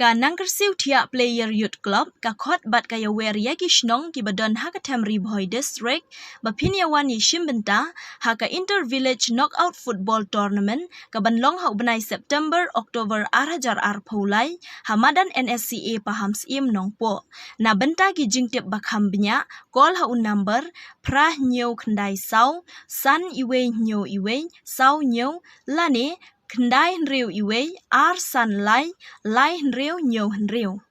ka nangkersiu thia player youth club ka khot bat ka yawer yaki shnong ki badon ha ka Temri Boy district baphinyawan yi shimbenta ha ka inter village knockout football tournament ka banlong ha ubnai September October arhajar arphaulai hamadan NSCA paham sim nongpo na benta ki jingtip bakham bnya call ha un number prah nyeu khandai sau san iwe nyeu iwe sau nyeu lane Kendai Hnriu Iwe, Ar San Lai, Lai Hnriu Nyo Hnriu.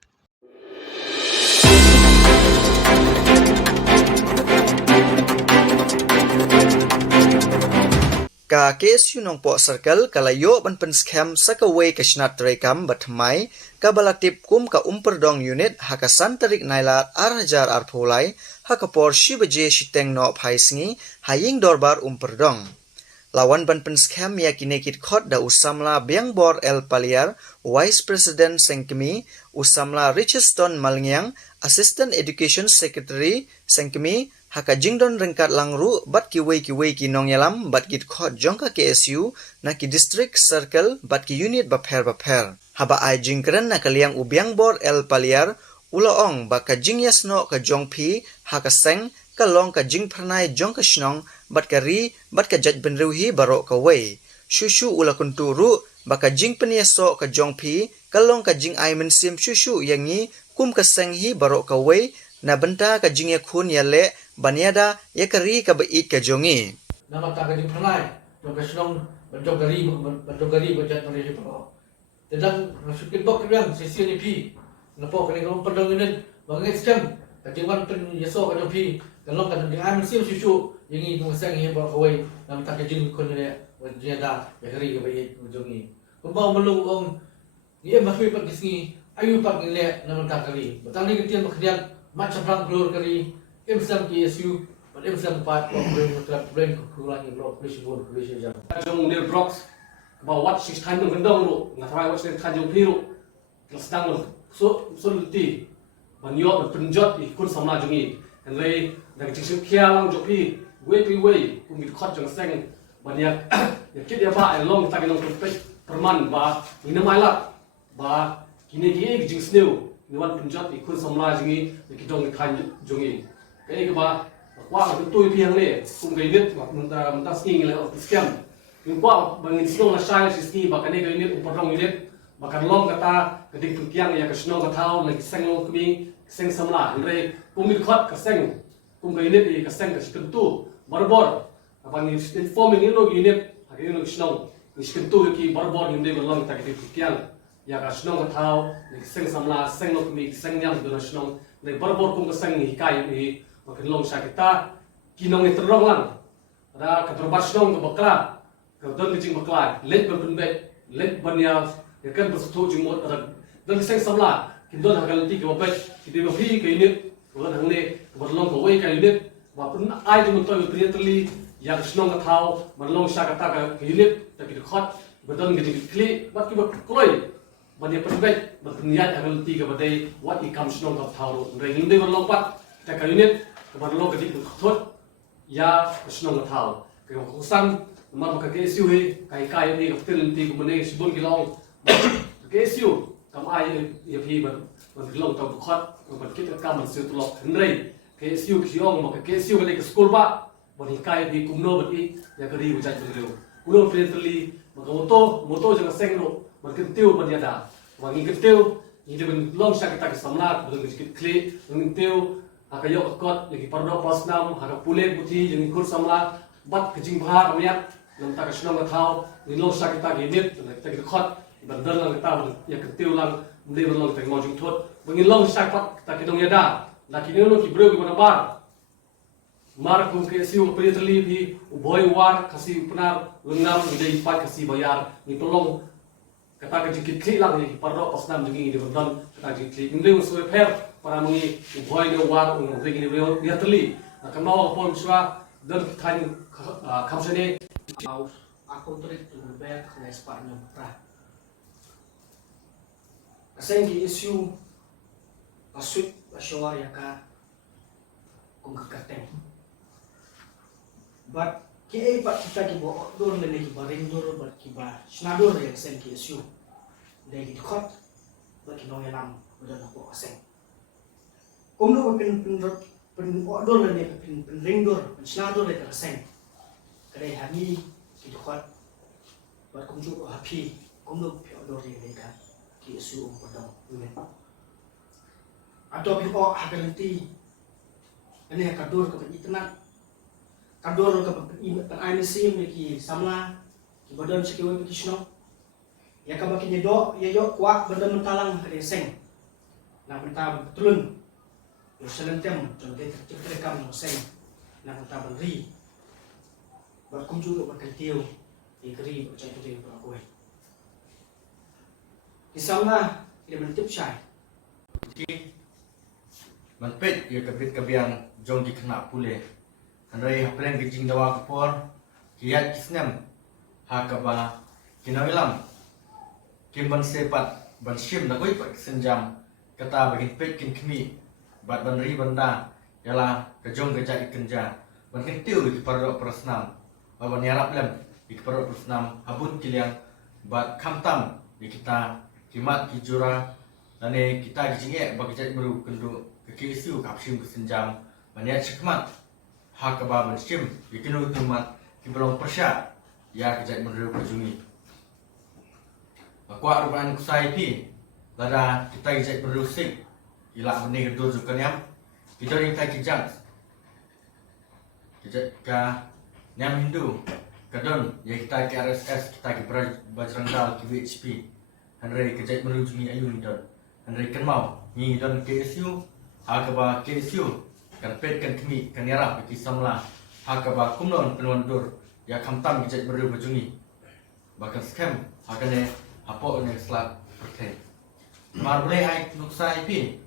Ka KSU Nongpo Circle kalayo ban pen scam sakaway kashnat rekam batmai ka balatip kum ka umperdong unit hakasan tarik nailat arhajar arpulai hakapor shibaje shiteng no phaisngi haying dorbar umperdong. Lawan ban pen scam yakine kit khot da usamla Biangbor El Paliar, Vice President Sengkemi, usamla Richeston Malngyang, Assistant Education Secretary Sengkemi, haka jingdon rengkat langru bat ki nong yalam bat kit khot jongka KSU na ki district circle bat ki unit bapher. Haba ai jingkren na kaliang u Biangbor El Paliar, ulaong baka jingyasno ka jongpi haka seng kalong ka jing pernai jong ka shnong bat ka jaj benruhi baro ka wei shushu ula kunturu baka jing penyeso ka jongpi kalong ka jing ai mensim shushu yangi kum ka senghi baro ka wei na benta ka jing yakun yale banyada yakari ka bait ka jongi nama ta ka jing pernai jong ka shnong bajogari bajat mari baro tedang masukin bok yang sesi ni pi napo ka ngom padang nen bangai scam ka jingwan pen yeso ka jongpi kalau kan dia ambil siap susu yang ini tunggu sang ini bawa kawai dalam tak kejung kon dia dia dah ya kari ke bayi ujung ni kumpau melung om dia masih pak kisni ayu pak ni le nama tak kari betang ni ketian bekerja macam perang keluar kari emsam KSU pada emsam pat problem kurang yang blok polisi jam jong near blocks bawa wat 6 time gendong lu ngatai wat 6 time piru sedang lu so sulti banyok penjot ikut sama jungi Henry dan jisuk kialang jopi wei kumit khot jang seng banyak ya kit ya ba long ta kenong perman ba ina mailat ba kini gi jing sneu ni wan punjat ikun samla jingi ki dong khan jongi ke ba kwa ka tu pi hang le kum ge nit menta sking le scam ni kwa bangin snong na sai ski ba kane ge nit upodong nit ba kan long kata keding tukiang ya ka snong ka thau le seng long kumi seng samla Henry kumit khot ka seng kum ga unit ka seng ka skentu barbor apa ni informing ino unit ha ino snong ni skentu ki barbor ni de long ta ki kial ya ka snong ka thau ni seng samla seng lo mi seng nyam do snong ni barbor kum ka seng ni kai ni makin long sa kita kinong ni terong lang ra ka terbar snong ka bakla ka don ki jing bakla let ban bet let ban ya kan bersetu jing mo dan seng samla kindon hakal ti ka bet ki de fi ka unit ulan hangne berlong ko wei ka unit wa pun ai tu to prietli ya snong ka thau berlong sa ka ta ka unit ta ki khot badon ki kli bat ki ba kloi ban ya perfect bat niat hakal ti ka badai what i kam snong ka thau re hinde berlong pat ta ka unit ka berlong ka ti khot ya snong ka thau ka kusan mar ka KSU he kai ni ka tel ti ko ne sibon ki long KSU kam ai ya phi ban long ta khot ban kit ka man se tu lok hnrei KSU kiong ma KSU ka school ba ban kai di kumno ban i ya ka ri bu jat reu kulo friendly ma ka moto jang seng ro ban kentiu ban ya da wa ngi kentiu ni de ban long sa ka samlat ban ngi kli ngi tiu ha ka yok kot lagi pardo pasnam ha ka pule buti jeng kur samla bat ka jing bha ka yak nam ta ka snong ka thau ni long sa ka gi nit ta ki khot ban dan lang ta ya kentiu lang mle ban long ta mo jing thot bangin long sa pat ta ki dong ya da la ki no ki bro ki ban bar mar ku KSU prietli bi boy war kasi upnar lengam ni pat kasi bayar ni tolong kata ka jikit kli lang ni pardo pasnam jingi di ban kata jikit ni le so per para mengi boy no war un ring ni dia terli akan mau pon swa dan kan kamsene aku trik tu ber kena Spanyol pra asengi isu asut asyawar ya ka kung kakateng but ki pak kita ki bo don le ki baring dor bat ki ba snador ya sen ki isu de ki khot bagi nong yalam badan aku asing. Kumno pen odol le pen ringdor pen snador le asing. Kadai hami ki dokot buat kumju happy kumno pi odol le ka ki isu padang ulen. Atau pi o haganti ini kadur ke internet kadur ke pen IMC ki samla ki badan sekiwan ki sno ya ka baki nyedo ya yo kuak badan mentalang ke deseng na benta betulun yo selentem contoh rekam no seng na benta benri berkunjung ke berkentiu di keri bercai tu dia aku di samla dia mentip syaiมันเป็ดเกี่ยวกับเบียงจงที่ขณะผู้เล่อันไรฮับเล่นกิจจิงดาวกับพอลกิยัดกิสเนมหากบากินเอาไว้ลำกินบันเซปัดบันชิมนักวิปัสสันจำกระตาบักินเป็ดกินขมีบัดบันรีบันดายาลากระจงกระจายกันจาบันกินติ้วอีกปรโรปรสนามบันยารับเล่มอีกปรโรปรสนามฮับุนกิเลียงบัดคำตั้มอีกkita kimat kijura dan kita kijingnya bagi jadi meru kendu kekisu kapsim kesenjam banyak cekmat hak kebaban sim dikinu tumat kiblong persya ya kejat meru kejungi bakwa rupan kusai pi lada kita kejat meru sik ila meni kedu zukanyam kita rintai kijang kejat ka nyam hindu kadon ya kita ke RSS kita ke Bajrang Dal ke VHP Henry kejat meru jungi ayun don Henry kenmau ni don KSU hakaba KSU kan pet kan kemi kan yarap ki samla hakaba kumnon penwandur ya kamtam kejat meru bajungi bahkan scam hakane hapo ne slap perten mar boleh ai nuksai pi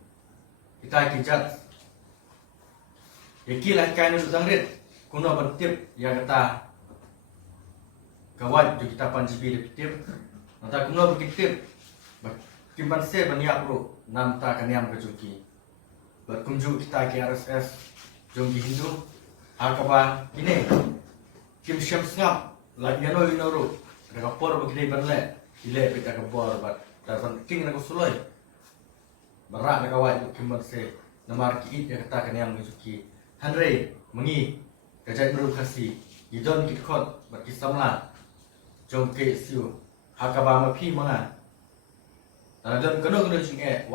kita kejat yakilah kan zangrit kuno bentip ya kata kawan tu kita panjibi lepitir nanti kuno begitu kimban se baniak bro nam ta kaniam kejuki berkunjung kita ke RSS jonggi Hindu akaba ini kim syam ngap lagi no inoro ada kapor begini berle ile kita kapor bat dapat king nak suloi berak nak kawan kimban se namar ki ya kata kaniam kejuki Henry mengi kejat berukasi idon kitkot berkisamla jong ke siu hakaba ma phi manga dan don kono kono jinge